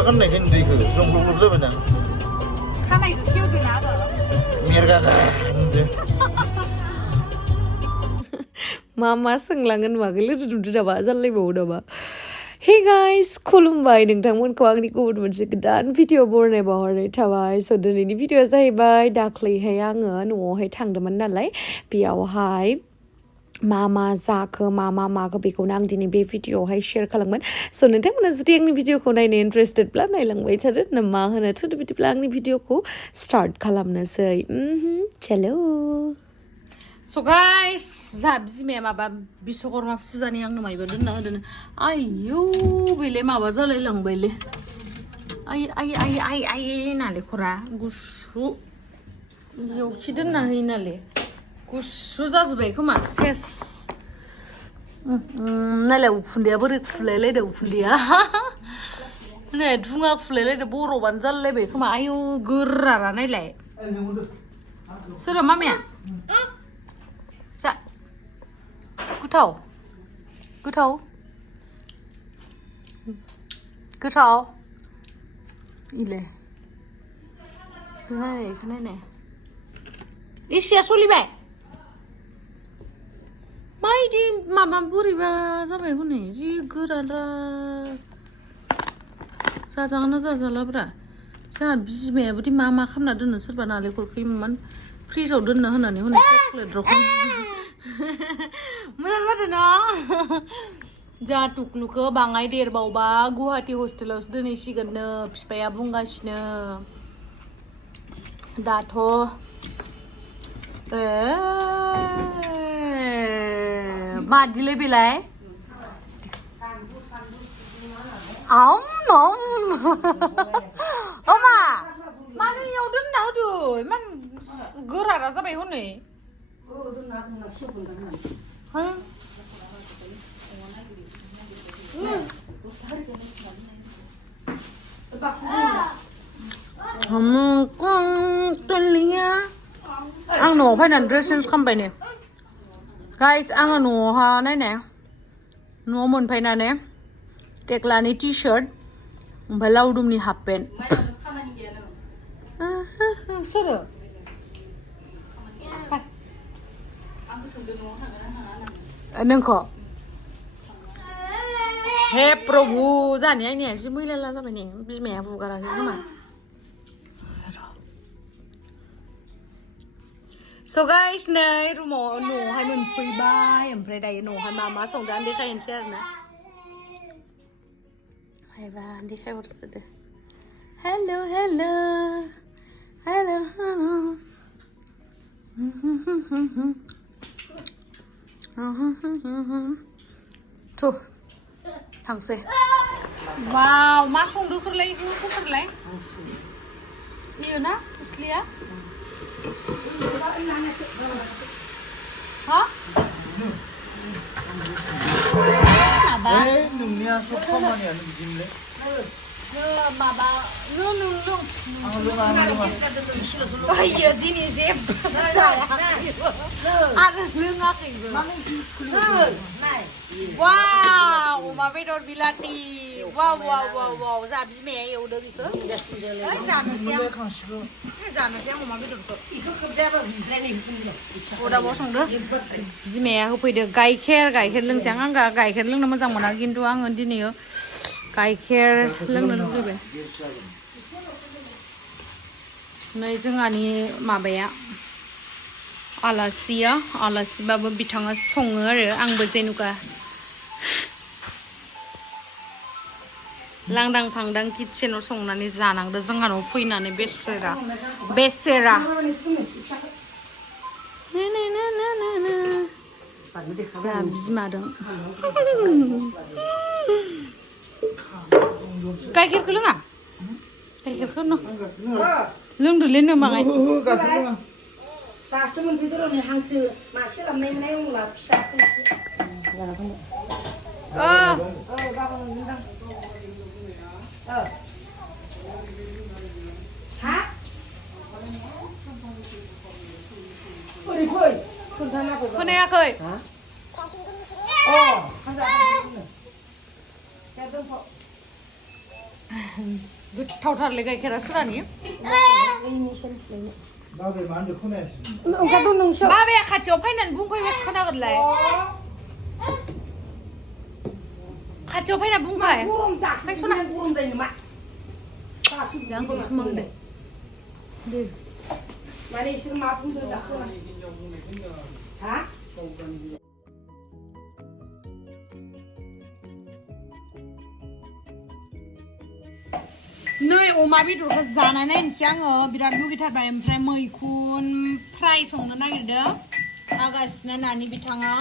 गस्ला गाननायखायनो दैखौ जंग्लब जाबाय ना खानायखौ खेवदो ना आरो मेरगागा होनदो मा सोंलांगोन मागोलो रुदुदु दाबा जालायबावो दाबा हे गाइस खुलुमबाय नोंथांमोनखौ आंनि गुबुन मोनसे गोदान भिडिअ बरनाय बावहरनाय थाबाय स' दिनैनि भिडिअआ जाहैबाय दाख्लैहाय आङो न'आवहाय थांदोंमोन नालाय बेयावहाय मा जाखो मा माखो बेखौनो आं दिनै बे भिडिअआवहाय शेयार खालामगोन स' नोंथांमोना जुदि आंनि भिडिअखौ नायनो इन्टारेस्टेडब्ला नायलांबाय थादो ना मा होनो थुदो बिदिब्ला आंनि भिडिअखौ स्टार्ट खालामनोसै चलो स' गाइस जा बिमाया माबा बिश्वकर्मा फुजानि आंनो मायबा दोनना होदों आयौ बेले माबा जालाय लांबायले आइ नालेंखरा गुसु बेयाव खि दोनना होयो नाले गुसु जाजोब्बाय खोमा सेस नायलाय उखुन्दैया बोरै खुलायलायदो उखुन्दैया नै धुङा खुलायलायदो बरफआनो जालायलायबाय खोमा आयौ गोरारा नायलाय सोरो मामिया जा गोथाव इले खोनाय एसिया सलिबाय माइदि माबा बोरैबा जाबाय हनै जि गोरारा जाजागोन ना जाजालाब्रा जोंहा बिमायाबोदि मा खालामना दोनो सोरबा नालेंखरखौ इमान फ्रिजाव दोननो होनानै हनै चक्लेट रखम मोजां जादों ना जोंहा टुक्लुखौ बाङाय देरबावबा गुवाहाटी हस्टेलावसो दोनहैसिगोननो बिफाया बुंगासिनो दाथ' मादिले बेलाय अमा मानो इयाव दोनना होदो इमान गोरारा जाबाय हनै आं न'आव फैनानै ड्रेस चेन्ज खालामबाय ने गाइस आङो न'आवहा नायनाय न'आव मोनफैनानै टेक्लानि टि शार्ट ओमफ्राय लावदुमनि हाफ पेन्ट सोरो नोंखौ हे प्रभु जानि आइनिया जि मैला जाबाय ने बिमाया बुगाराखै खोमा स' गाइस नै न'आवहाय मोनफैबाय ओमफ्राय दायो न'आवहाय मा संदों आं देखायनोसै आरोना हायबा देखायहरसो दे हेल' थ' थांसै वाव मा संदोंफोरलाय बेफोरलाय इयो ना खुस्लिया हा माबा नोंनिया सब खामानियानो बिदिनोलै माबा नों आयो दिनै जेबो जाया आरो लोङाखैबो वाव अमा बेदर बिलाथि वाव जा बिमाया एवदों बेखौ जानोसै आं अमा बेदरखौ अदाबाव संदो बिमाया होफैदो गाइखेर लोंसै आं गाइखेर लोंनो मोजां मोना खिन्थु आङो दिनै गाइखेर लोंनो लुबैबाय नै जोंहानि माबाया आलासिबाबो बिथाङा सङो आरो आंबो जेनुका लांदां फांदां किटचेनाव संनानै जानांदो जोंहानाव फैनानै बेसेरा जा बिमादों गाइखेरखौ लोङा गाइखेरखौ लोंदोलै नो माङाय दासो मोनफैदों नै हांसो मासे लाबनाय उनाव फिसासो गाबोन मोनदां हा फै खोनायाखै गोथावथारलै गाइखेरा सोरानि बाबाया मा होनदों खोनायासै ओंखारथ' नोंसो बाबाया खाथियाव फैनानै बुंफैबासो खोनागोनलाय खाथियाव फैना बुंफाय गरम जाखाय सना गरम जायो नामा दासो आंखौ सोमांदो दे माने इसोर मा बुंदों दासो हा नै अमा बेदरखौ जानाय नायनोसै आङो बिराद लुगैथारबाय ओमफ्राय मैखुन फ्राय संनो नागिरदों हागासिनो नानि बिथाङा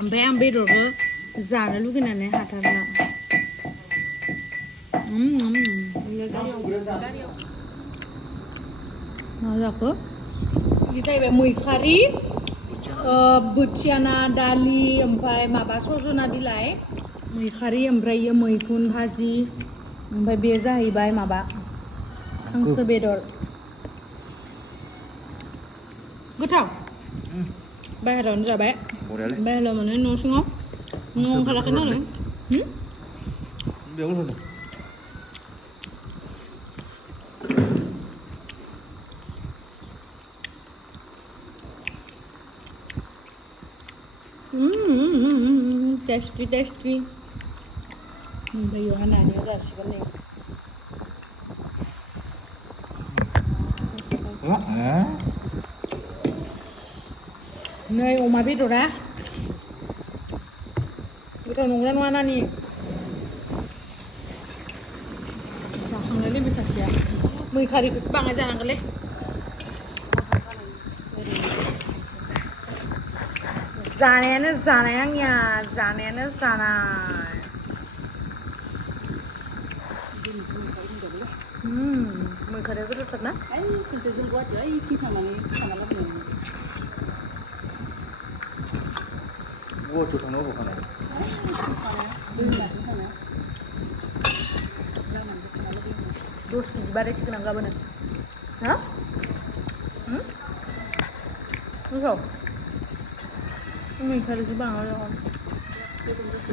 ओमफ्राय आं बेदरखौ जानो लुगैनानै हाथारला मा जाखो बे जाहैबाय मैखारि बोथिया ना दालि ओमफ्राय माबा सजना बिलाइ मैखारि ओमफ्राय मैखुन भाजि ओमफ्राय बे जाहैबाय माबा हांसो बेदर गोथाव बाहेरायावनो जाबाय बाहेरायाव माने न' सिङाव न' ओंखाराखै नालाय बेयावनो होदों टेस्टी टेस्टी ओमफ्राय बेवहाय नानिया जासिगोन नै नै अमा बेदरा गोथाव नंगौना नङा नानि जाखांनायलै बे सासेया मैखारिखौसो बाङाय जानांगोनलै जानायानो जानाय आंनिया जानायानो जानाय मैखारिया गोथावथार ना खनसे जों गुवाहाटियाव ओइथिं थांनानै खाना लाबोनाय गुवाहाटियाव थांनो बखानाय दस केजि बारायसिगोन आं गाबोनो हा गोथाव मैखारिखौ बाङाय जागोन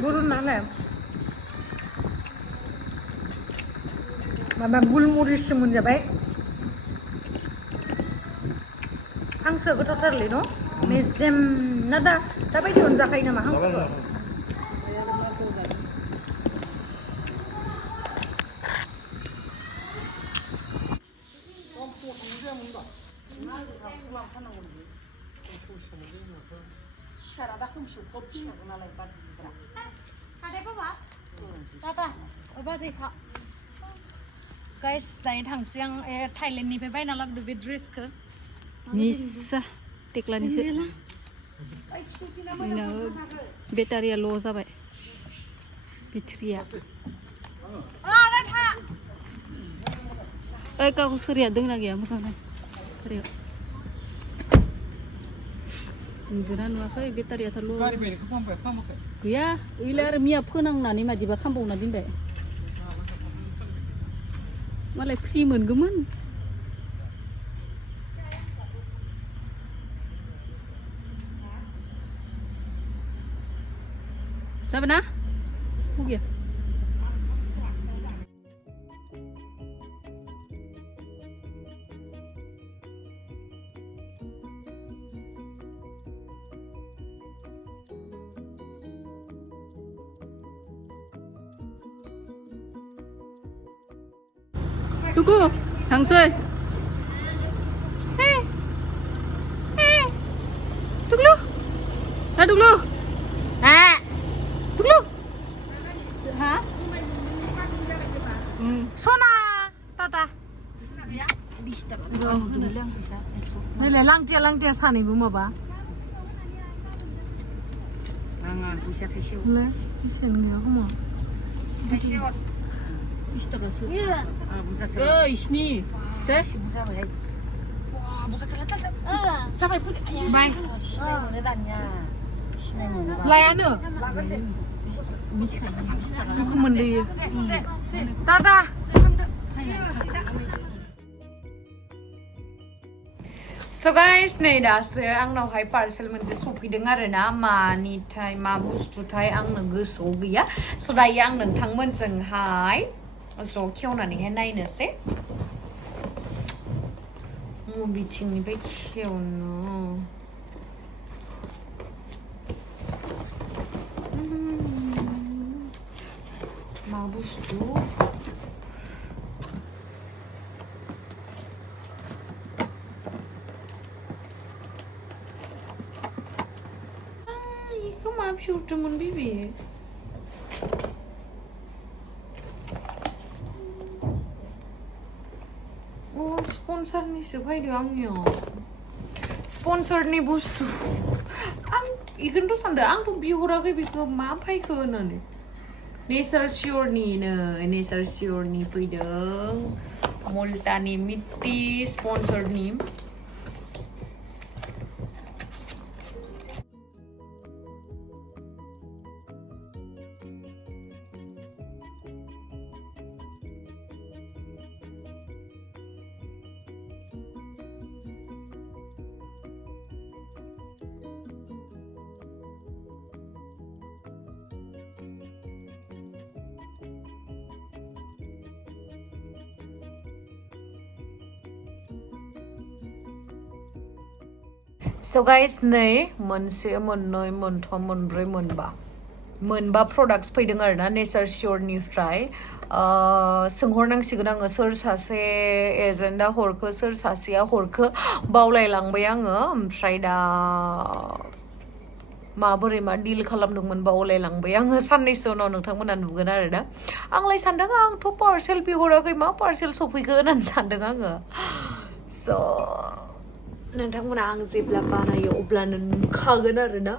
गरम नालाय माबा गुलमरिससो मोनजाबाय हांसो गोथावथारलै न' मेजेम ना दाबायदियावनो जाखायो नामा हांसोखौ गाइस दायो थांसै आं थाइलेण्डनिफ्राय बायना लाबोदो बे ड्रेसखौ निस्सा टेक्लानिसो बेटारिया ल' जाबाय बेटारिया ओइ गावखौ सोरिया दंना गैया मोजां नाय गारियाव नुदोंना नुवाखै बेटारियाथ' ल' गैया ओइलाय आरो मिया फोनांनानै मादिबा खामबावना दोनबाय मालाय फ्रि मोनगौमोन जाबाय ना हो गया Tuklu, थांसै Tuklu, Tuklu, Tuklu, ha sona tata nैलाय लांथिया सानैबो माबा आंहा फैसा थाइसेयाव ले बेसेन गैया खोमा थाइसेयाव 20 थाखासो बुरजाथार इसिनि जाबाय जाबाय बाय सिनाय मोनो दानिया सिनाय मोनो लायानो दुखु मोनदोयो दादा So guys, नै दासो आंनावहाय पार्सेल मोनसे सफैदों आरोना मानिथाय मा बुस्थुथाय आंनो गोसोआव गैया स' दायो आं नोंथांमोनजोंहाय ज' खेवनानैहाय नायनोसै बिथिंनिफ्राय खेवनो मा बुस्थु 이거 마 비웃으면 비비 스폰서니सो फैदों आंनियाव स्पन्सरनि बुस्थु आं इखौनोथ' सानदों आंथ' बिहराखै बेखौ मा फैखो होननानै नेचार सियरनि फैदों मुल्तानी मिट्टी स्पन्सरनि So guys, नै मोनसे मोननै मोनथाम मोनब्रै मोनबा products फैदों आरोना नेचार सियरनिफ्राय सोंहरनांसिगोन आङो सोर सासे एजेन्टआ हरखो सोर सासेया हरखो बावलायलांबाय आङो ओमफ्राय दा माबोरै मा डिल खालामदोंमोन बावलायलांबाय आङो साननैसो उनाव नोंथांमोना नुगोन आरोना आंलाय सानदों आंथ' पार्सेल बिहराखै मा पार्सेल सफैखो होननानै सानदों आङो स' नोंथांमोना आं जेब्ला बानायो अब्लानो नुखागोन आरोना